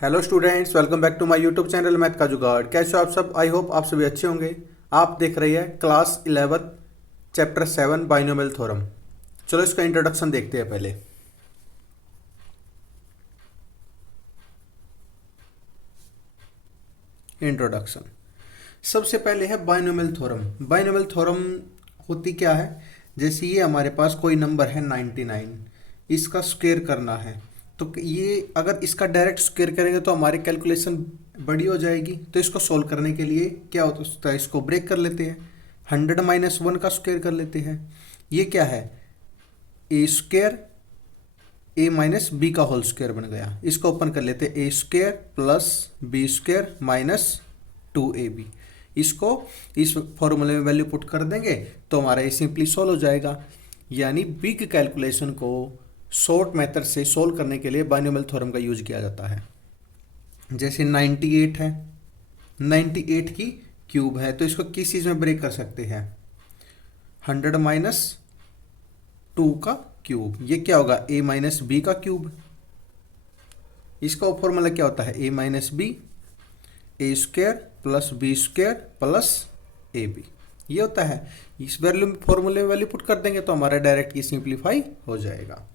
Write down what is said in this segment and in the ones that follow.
Hello students, welcome back to my YouTube channel math का जुगाड़। कैसे हो आप सब? आई होप आप सभी अच्छे होंगे। आप देख रहे हैं क्लास 11 चैप्टर 7 बाइनोमियल थ्योरम। चलो इसका इंट्रोडक्शन देखते हैं पहले। इंट्रोडक्शन सबसे पहले है बाइनोमियल थ्योरम। बाइनोमियल थ्योरम होती क्या है? जैसे ये हमारे पास कोई नंबर है 99, इसका स्क्वायर करना है। तो ये अगर इसका डायरेक्ट स्क्वायर करेंगे तो हमारी कैलकुलेशन बड़ी हो जाएगी। तो इसको सोल्व करने के लिए क्या होता है, इसको ब्रेक कर लेते हैं। 100 - 1 का स्क्वायर कर लेते हैं। ये क्या है? A square a minus b का होल स्क्वायर बन गया। इसको ओपन कर लेते हैं। A square plus b square minus 2ab। इसको इस फॉर्मूले में वैल्यू पुट कर देंगे तो हमारा ये सिंपली सोल्व हो जाएगा। यानी बिग कैलकुलेशन को शॉर्ट मेथड से सोल्व करने के लिए बाइनोमियल थ्योरम का यूज किया जाता है। जैसे 98 है, 98 की क्यूब है, तो इसको किस चीज़ में ब्रेक कर सकते हैं? 100 - 2 का क्यूब। ये क्या होगा? a माइनस बी का क्यूब। इसका फॉर्मूला क्या होता है? a minus b a square plus b square plus a b. ये होता है। इस वैल्यू फॉर्मूले में वैल्यू पुट कर देंगे तो हमारा डायरेक्ट ये सिंप्लीफाई हो जाएगा।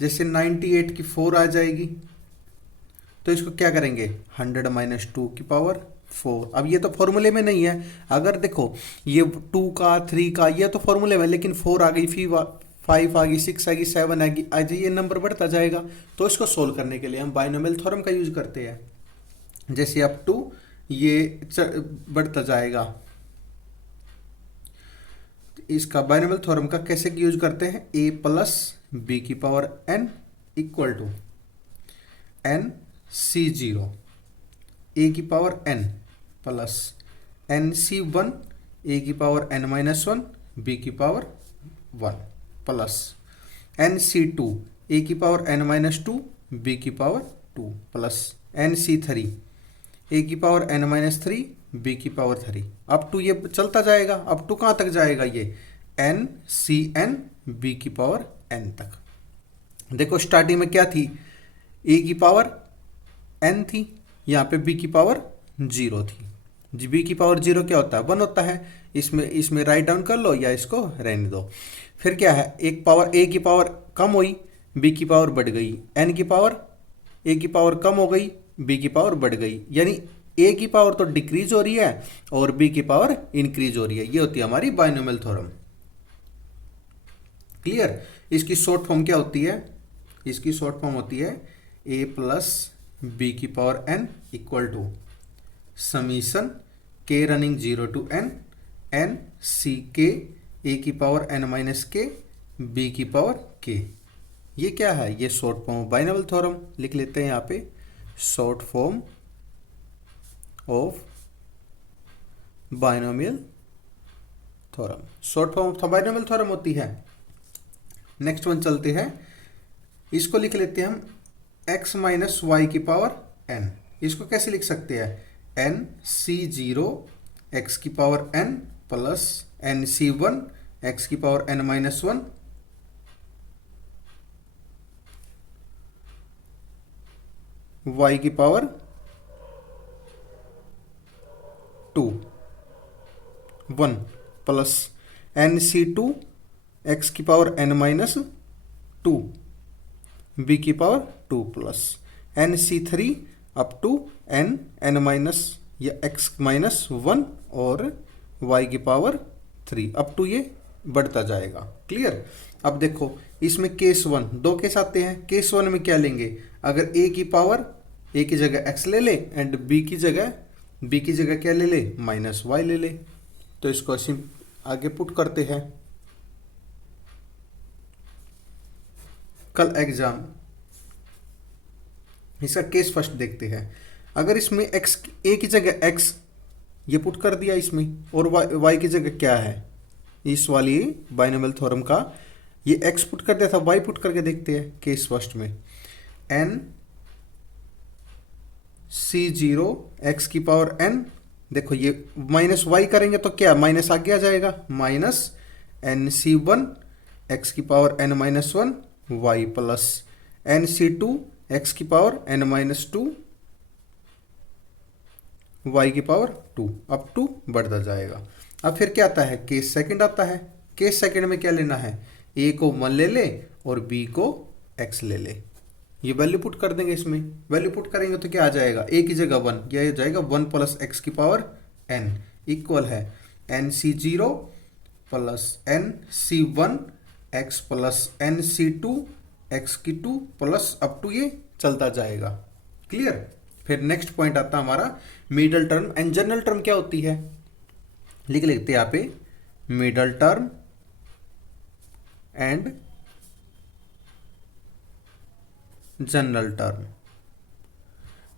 जैसे 98 की 4 आ जाएगी, तो इसको क्या करेंगे? 100 - 2 की पावर 4। अब ये तो फॉर्मूले में नहीं है। अगर देखो ये 2 का 3 का ये तो फॉर्मूले में, लेकिन 4 आ गई, फिर 5 आ गई, 6 आ गई, 7 आ गई, आज ये नंबर बढ़ता जाएगा। तो इसको सोल्व करने के लिए हम बाइनोमियल थ्योरम का यूज करते हैं। जैसे अप टू ये बढ़ता जाएगा। इसका बाइनोमियल थ्योरम का कैसे यूज करते हैं? a प्लस बी की power n equal to n c0 a की power n plus n c1 a की पावर n माइनस 1 b की power 1 plus n c2 a की पावर n माइनस 2 b की power 2 plus n c3 a की power n minus 3 b की power 3। Up to ये चलता जाएगा। Up to कहाँ तक जाएगा? ये n c n b की पावर n तक। देखो स्टार्टिंग में क्या थी? a की पावर n थी, यहाँ पे b की पावर 0 थी। जी b की पावर 0 क्या होता है? 1 होता है। इसमें राइट डाउन कर लो या इसको रहने दो। फिर क्या है? एक पावर a की पावर कम हुई, b की पावर बढ़ गई। n की पावर a की पावर कम हो गई, b की पावर बढ़ गई। यानी a की पावर तो डिक्रीज हो रही है और b की पावर इंक्रीज हो रही है। ये होती है हमारी बाइनोमियल थ्योरम। क्लियर? इसकी शॉर्ट फॉर्म क्या होती है? इसकी शॉर्ट फॉर्म होती है a प्लस बी की power n equal to summation k running 0 to n c k a की power n minus k b की पावर k। ये क्या है? ये शॉर्ट फॉर्म बाइनोमियल थ्योरम। लिख लेते हैं यहाँ पे, short form of binomial theorem. Short form of binomial theorem होती है। नेक्स्ट वन चलते हैं। इसको लिख लेते हैं हम x माइनस वाई की पावर n। इसको कैसे लिख सकते हैं? n c0 x की power n plus n c1 x की पावर n माइनस 1 y की power 2 1 plus n c2 x की पावर n माइनस 2 b की power 2 plus n c3 up to n minus या x माइनस 1 और y की power 3 up to ये बढ़ता जाएगा। क्लियर? अब देखो इसमें केस 1 दो केस आते हैं। केस 1 में क्या लेंगे? अगर a की पावर a की जगह x ले ले एंड b की जगह क्या ले ले? माइनस y ले ले। तो इसको आगे पुट करते हैं। कल एग्जाम इसका केस फर्स्ट देखते हैं। अगर इसमें x a की जगह x ये पुट कर दिया इसमें, और y की जगह क्या है? इस वाली बाइनोमियल थ्योरम का ये x पुट कर दिया था, y पुट करके देखते हैं केस फर्स्ट में। n c0 x की पावर n, देखो ये माइनस y करेंगे तो क्या माइनस आगे आ जाएगा, माइनस n c1 x की power n minus 1 y plus n c2 x की पावर n माइनस 2 y की पावर 2 अप टू बढ़ता जाएगा। अब फिर क्या आता है, केस सेकंड आता है। केस सेकंड में क्या लेना है, a को 1 ले ले और b को x ले ले। ये वैल्यू पुट कर देंगे, इसमें वैल्यू पुट करेंगे तो क्या आ जाएगा, a की जगह 1, यह हो जाएगा 1 प्लस x की पावर n इक्वल है nc0 plus nc1 x plus nc2 x की 2 प्लस अप टू ये चलता जाएगा। क्लियर। फिर नेक्स्ट पॉइंट आता है हमारा middle term and general term क्या होती है, लिख लेते हैं यहाँ पे middle term and general term.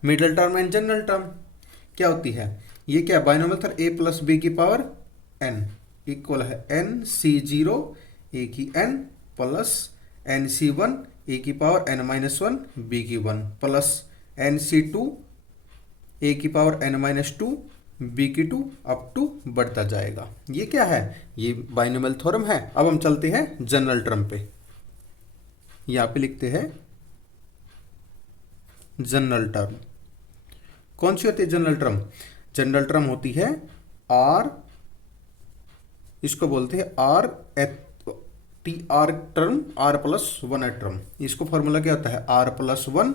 Middle term and general term क्या होती है, ये क्या बाइनोमियल था, a प्लस बी की पावर n इक्वल है nc0 a की n प्लस nc1 a की पावर n माइनस 1 b की 1 प्लस nc2 a की पावर n माइनस 2 b की 2 अप टू बढ़ता जाएगा। ये क्या है, ये बाइनोमियल थ्योरम है। अब हम चलते हैं जनरल टर्म पे। यहाँ पे लिखते हैं जनरल टर्म। कौन सी होती है जनरल टर्म, जनरल टर्म होती है आर, इसको बोलते हैं r t r term, r plus 1 term. इसको फॉर्मूला क्या होता है, r plus 1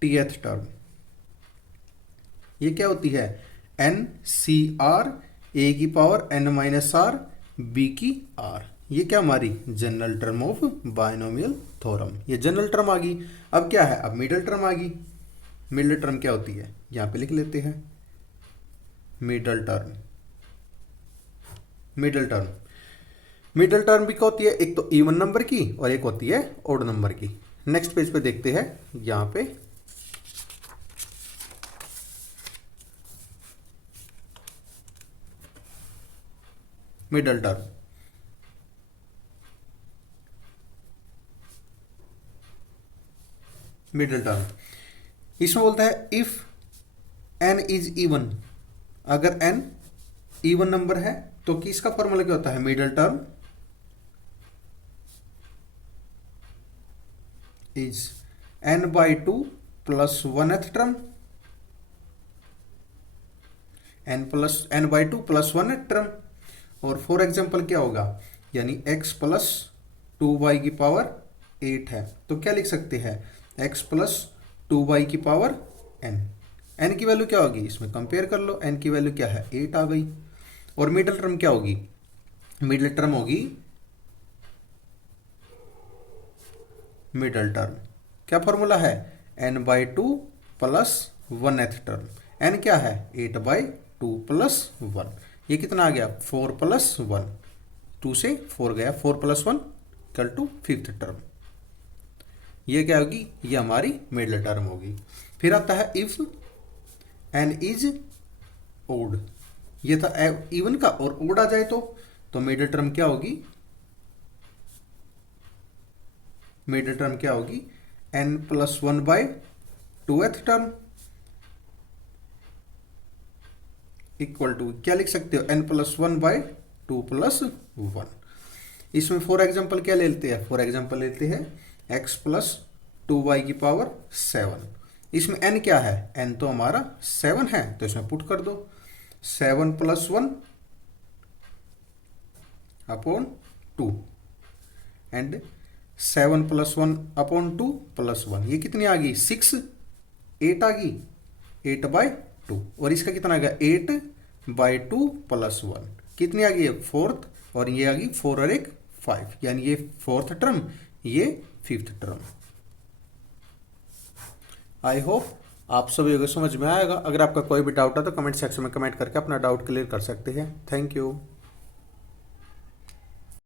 t th term. ये क्या होती है, एन सी आर ए की power n minus r b की आर। ये क्या हमारी general term of binomial theorem, ये जनरल टर्म आ गई। अब क्या है, अब मिडल टर्म आ गई। मिडल टर्म क्या होती है, यहां पे लिख लेते हैं middle term. Middle term, middle term भी क्या होती है, एक तो इवन नंबर की और एक होती है ओड नंबर की। नेक्स्ट पेज पे देखते हैं, यहां पे मिडल टर्म। मिडल टर्म इसमें बोलता है इफ n इज इवन, अगर n इवन नंबर है तो किसका फॉर्मूला क्या होता है, middle term is n by 2 plus 1th term, n by 2 plus 1th term. और फॉर एग्जाम्पल क्या होगा, यानी x प्लस 2y की पावर 8 है तो क्या लिख सकते हैं, x प्लस 2y की पावर n की वैल्यू क्या होगी, इसमें कंपेयर कर लो, n की वैल्यू क्या है 8 आ गई। और मिडल टर्म क्या होगी, मिडल टर्म होगी, मिडल टर्म क्या फॉर्मूला है, n by 2 plus 1th term. n क्या है 8 बाई 2 प्लस 1, ये कितना आ गया 4 प्लस 1, 2 से 4 गया, 4 plus 1 equal to 5th term. ये क्या होगी, ये हमारी मिडल टर्म होगी। फिर आता है इफ n इज ओड, ये था इवन का, और ओड आ जाए तो मिडल टर्म क्या होगी, मिडल टर्म क्या होगी n plus 1 by 2th term equal to क्या लिख सकते हो, n प्लस 1 बाई 2 प्लस 1। इसमें फॉर एग्जाम्पल क्या लेते हैं, फॉर एग्जाम्पल लेते हैं x प्लस 2y की पावर 7। इसमें n क्या है, n तो हमारा 7 है तो इसमें पुट कर दो 7 plus 1 upon 2 and 7 plus 1 upon 2 plus 1, ये कितनी आ गई 6, 8 आ गई 8 बाई 2। और इसका कितना आ गया 8 बाई 2 प्लस 1, कितनी आ गई है 4th, और ये आ गई 4 और 1 5, यानी ये 4th टर्म, ये 5th टर्म। आई होप आप सभी को समझ में आएगा। अगर आपका कोई भी डाउट है तो कमेंट सेक्शन में कमेंट करके अपना डाउट क्लियर कर सकते हैं। Thank you.